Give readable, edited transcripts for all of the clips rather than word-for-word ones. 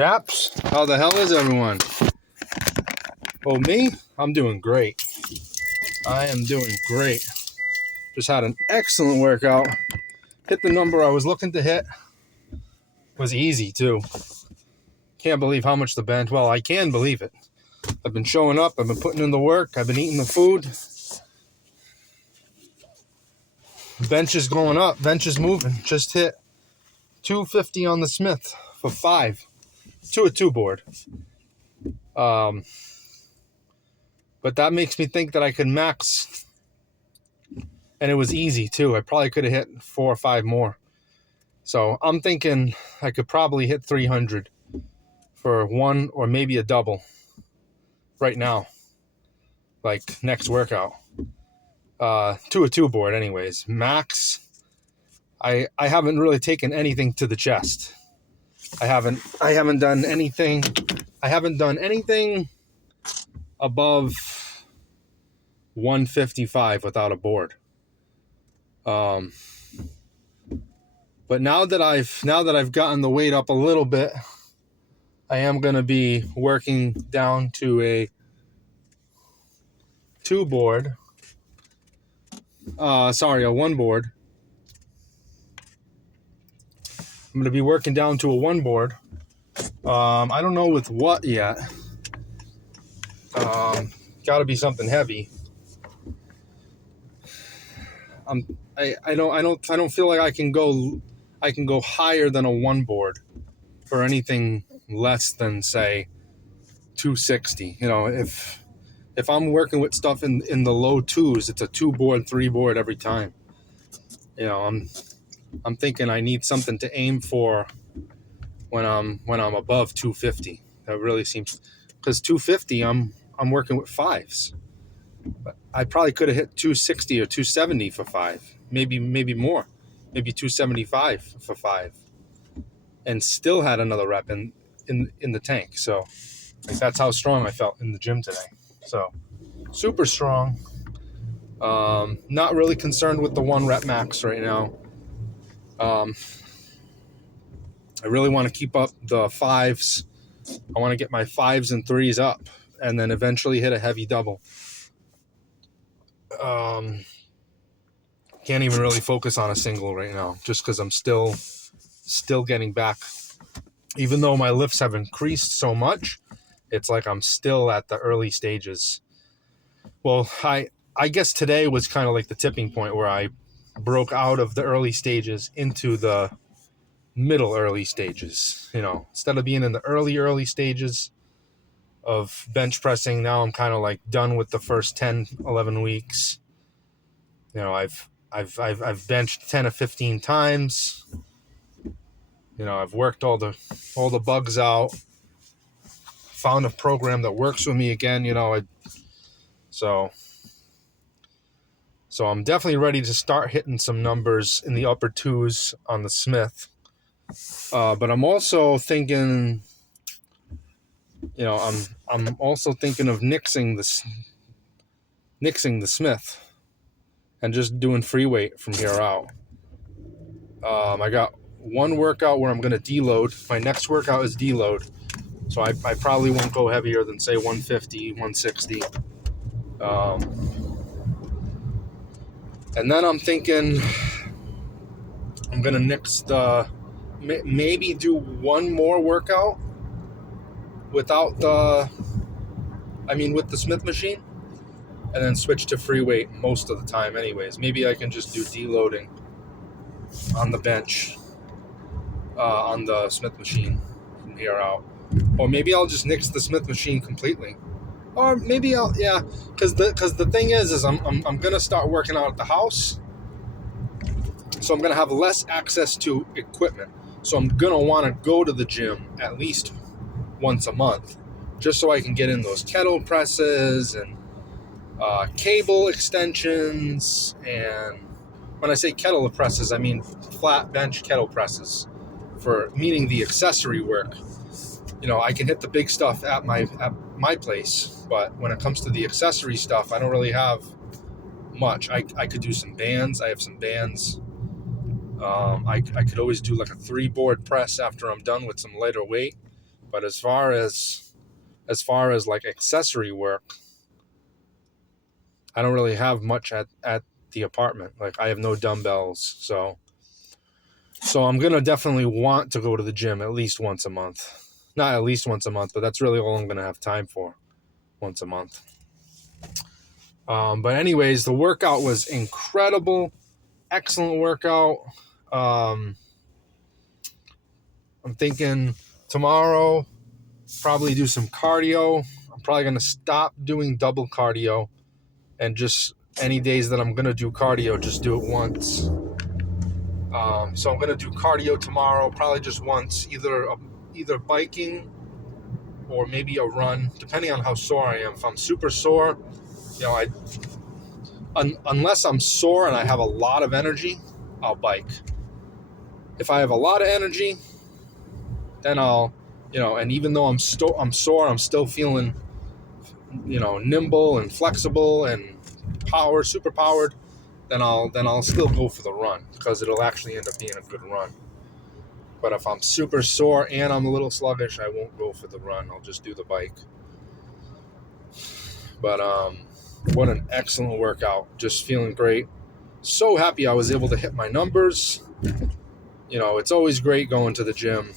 chaps? How the hell is everyone? Well, me? I'm doing great. I am doing great. Just had an excellent workout. Hit the number I was looking to hit. Was easy, too. Can't believe how much the bench... Well, I can believe it. I've been showing up. I've been putting in the work. I've been eating the food. Bench is going up. Bench is moving. Just hit 250 on the Smith for 5. 2 board. But that makes me think that I could max. And it was easy, too. I probably could have hit 4 or 5 more. So I'm thinking I could probably hit 300 for one or maybe a double right now. Like next workout. 2 board anyways. Max. I haven't really taken anything to the chest. I haven't done anything. I haven't done anything above 155 without a board. But now that I've gotten the weight up a little bit, I am going to be working down to a 2 board. A 1 board. I'm going to be working down to a 1 board. I don't know with what yet. Got to be something heavy. I don't feel like I can go higher than a 1 board for anything less than, say, 260. You know, if I'm working with stuff in the low 2s, it's a 2 board, 3 board every time. You know, I'm thinking I need something to aim for when I'm above 250. That really seems, because 250 I'm working with 5s. But I probably could have hit 260 or 270 for 5. Maybe more. Maybe 275 for 5. And still had another rep in the tank. So like that's how strong I felt in the gym today. So super strong. Not really concerned with the 1 rep max right now. I really want to keep up the 5s. I want to get my 5s and 3s up and then eventually hit a heavy double. Can't even really focus on a single right now just because I'm still getting back. Even though my lifts have increased so much, it's like I'm still at the early stages. Well, I guess today was kind of like the tipping point where I broke out of the early stages into the middle early stages. You know, instead of being in the early stages of bench pressing, now I'm kind of like done with the first 10, 11 weeks. You know, I've benched 10 or 15 times. You know, I've worked all the bugs out. Found a program that works with me again, you know. So I'm definitely ready to start hitting some numbers in the upper 2s on the Smith. But I'm also thinking, you know, I'm also thinking of nixing the Smith and just doing free weight from here out. I got 1 workout where I'm going to deload. My next workout is deload. So I probably won't go heavier than, say, 150, 160. And then I'm thinking I'm going to nix maybe do 1 more workout with the Smith machine, and then switch to free weight most of the time anyways. Maybe I can just do deloading on the bench on the Smith machine from here out. Or maybe I'll just nix the Smith machine completely. Or maybe because the thing is I'm going to start working out at the house. So I'm going to have less access to equipment. So I'm going to want to go to the gym at least once a month just so I can get in those kettle presses and cable extensions. And when I say kettle presses, I mean flat bench kettle presses, meaning the accessory work. You know, I can hit the big stuff at my place, but when it comes to the accessory stuff, I don't really have much. I could do some bands. I have some bands. I could always do like a 3 board press after I'm done with some lighter weight. But as far as like accessory work, I don't really have much at the apartment. Like I have no dumbbells, so I'm gonna definitely want to go to the gym at least once a month. Not at least once a month, but that's really all I'm gonna have time for, once a month. But anyways, the workout was incredible, excellent workout. I'm thinking tomorrow probably do some cardio. I'm probably gonna stop doing double cardio, and just any days that I'm gonna do cardio, just do it once. So I'm gonna do cardio tomorrow, probably just once, either biking or maybe a run, depending on how sore I am. If I'm super sore, unless I'm sore and I have a lot of energy, I'll bike. If I have a lot of energy, then I'll, and even though I'm sore, I'm still feeling, nimble and flexible and super powered. Then I'll still go for the run, because it'll actually end up being a good run. But if I'm super sore and I'm a little sluggish, I won't go for the run. I'll just do the bike. But what an excellent workout. Just feeling great. So happy I was able to hit my numbers. It's always great going to the gym,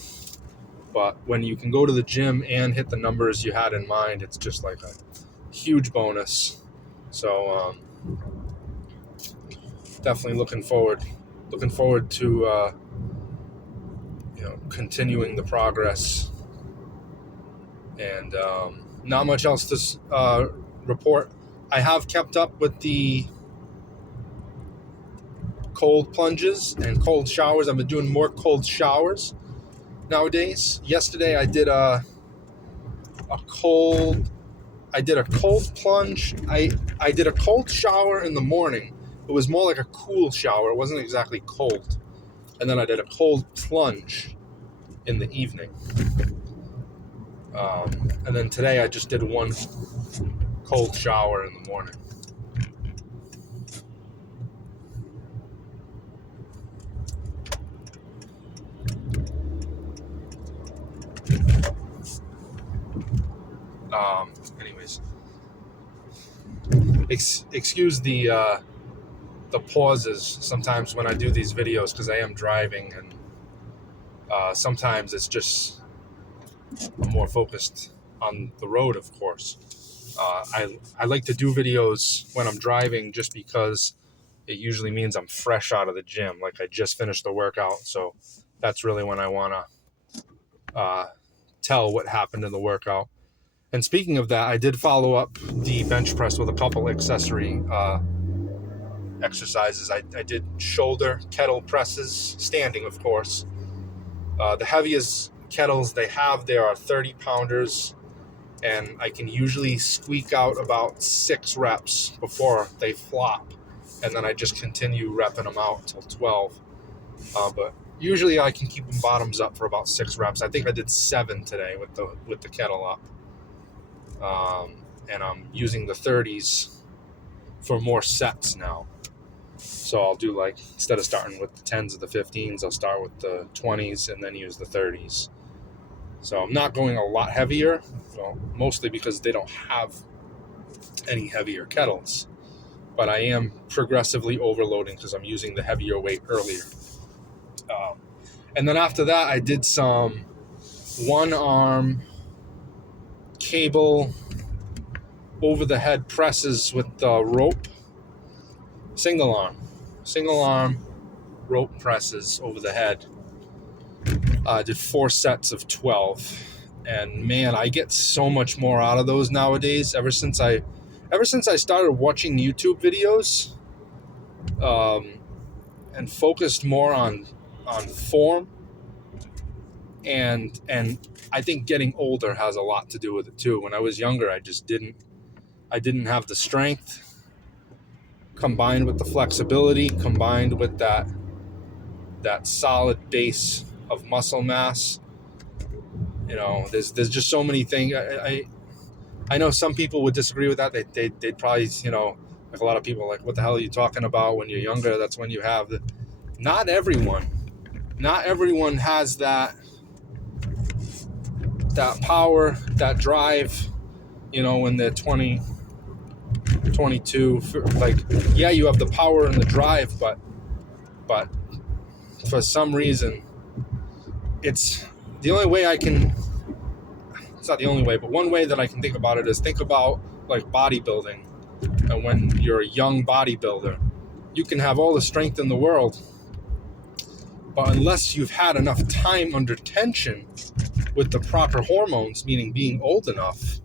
but when you can go to the gym and hit the numbers you had in mind, it's just like a huge bonus. So definitely looking forward to continuing the progress. And not much else to report. I have kept up with the cold plunges and cold showers. I've been doing more cold showers nowadays. Yesterday I did a cold plunge. I did a cold shower in the morning. It was more like a cool shower. It wasn't exactly cold. And then I did a cold plunge in the evening. And then today I just did one cold shower in the morning. Anyways, excuse the pauses sometimes when I do these videos, because I am driving, and sometimes it's just I'm more focused on the road, of course. I like to do videos when I'm driving, just because it usually means I'm fresh out of the gym, like I just finished the workout. So that's really when I want to tell what happened in the workout. And speaking of that, I did follow up the bench press with a couple accessory exercises. I did shoulder kettle presses, standing, of course. The heaviest kettles they have there are 30 pounders, and I can usually squeak out about 6 reps before they flop, and then I just continue repping them out until 12. But usually I can keep them bottoms up for about 6 reps. I think I did 7 today with the kettle up. And I'm using the 30s for more sets now. So I'll do, like, instead of starting with the 10s or the 15s, I'll start with the 20s and then use the 30s. So I'm not going a lot heavier, mostly because they don't have any heavier kettles. But I am progressively overloading because I'm using the heavier weight earlier. And then after that, I did some one-arm cable over the head presses with the rope. Single arm rope presses over the head. I did 4 sets of 12, and man, I get so much more out of those nowadays. Ever since I started watching YouTube videos, and focused more on form, and I think getting older has a lot to do with it too. When I was younger, I didn't have the strength, combined with the flexibility, combined with that solid base of muscle mass. There's just so many things. I know some people would disagree with that. They'd probably, like a lot of people, like, what the hell are you talking about? When you're younger, that's when you have the. Not everyone has that that power, that drive, when they're 20, 22. Like, yeah, you have the power and the drive, but for some reason, it's the only way it's not the only way, but one way that I can think about it is think about like bodybuilding. And when you're a young bodybuilder, you can have all the strength in the world, but unless you've had enough time under tension with the proper hormones, meaning being old enough,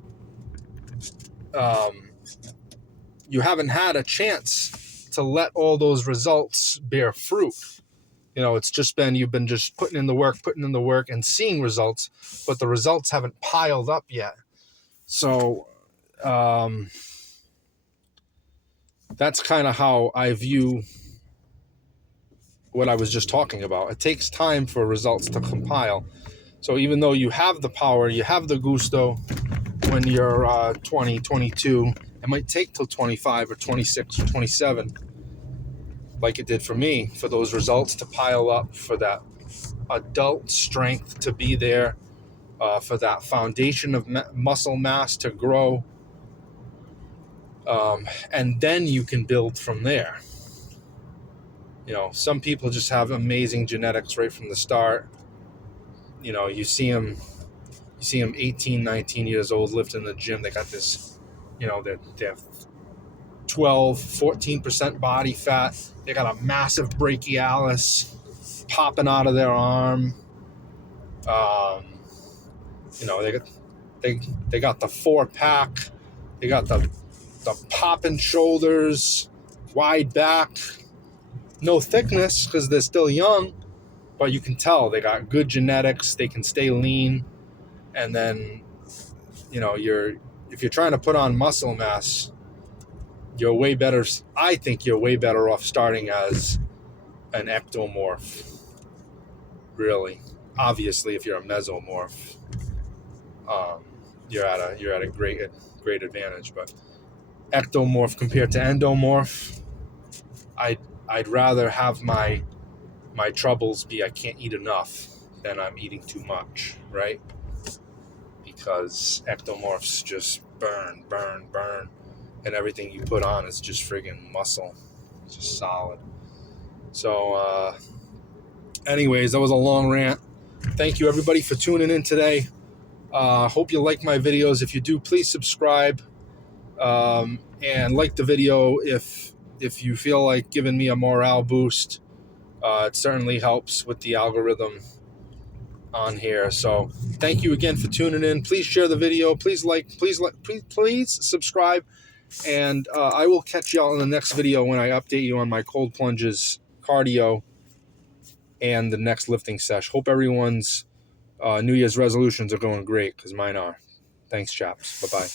you haven't had a chance to let all those results bear fruit. It's just you've been just putting in the work and seeing results, but the results haven't piled up yet. So that's kind of how I view what I was just talking about. It takes time for results to compile. So even though you have the power, you have the gusto when you're 20, 22, it might take till 25 or 26 or 27, like it did for me, for those results to pile up, for that adult strength to be there, for that foundation of muscle mass to grow. And then you can build from there. Some people just have amazing genetics right from the start. You see them 18, 19 years old, lifting in the gym. They got this, they have 12, 14% body fat. They got a massive brachialis popping out of their arm. They got the 4-pack. They got the popping shoulders, wide back, no thickness because they're still young, but you can tell they got good genetics. They can stay lean. And then, if you're trying to put on muscle mass, you're way better. I think you're way better off starting as an ectomorph. Really, obviously, if you're a mesomorph, you're at a great advantage. But ectomorph compared to endomorph, I'd rather have my troubles be I can't eat enough than I'm eating too much, right? Because ectomorphs just burn, and everything you put on is just friggin' muscle. It's just solid. So, anyways, that was a long rant. Thank you, everybody, for tuning in today. Hope you like my videos. If you do, please subscribe and like the video if you feel like giving me a morale boost. It certainly helps with the algorithm on here. So thank you again for tuning in. Please share the video. Please subscribe. And I will catch y'all in the next video when I update you on my cold plunges, cardio, and the next lifting sesh. Hope everyone's New Year's resolutions are going great, because mine are. Thanks, chaps. Bye-bye.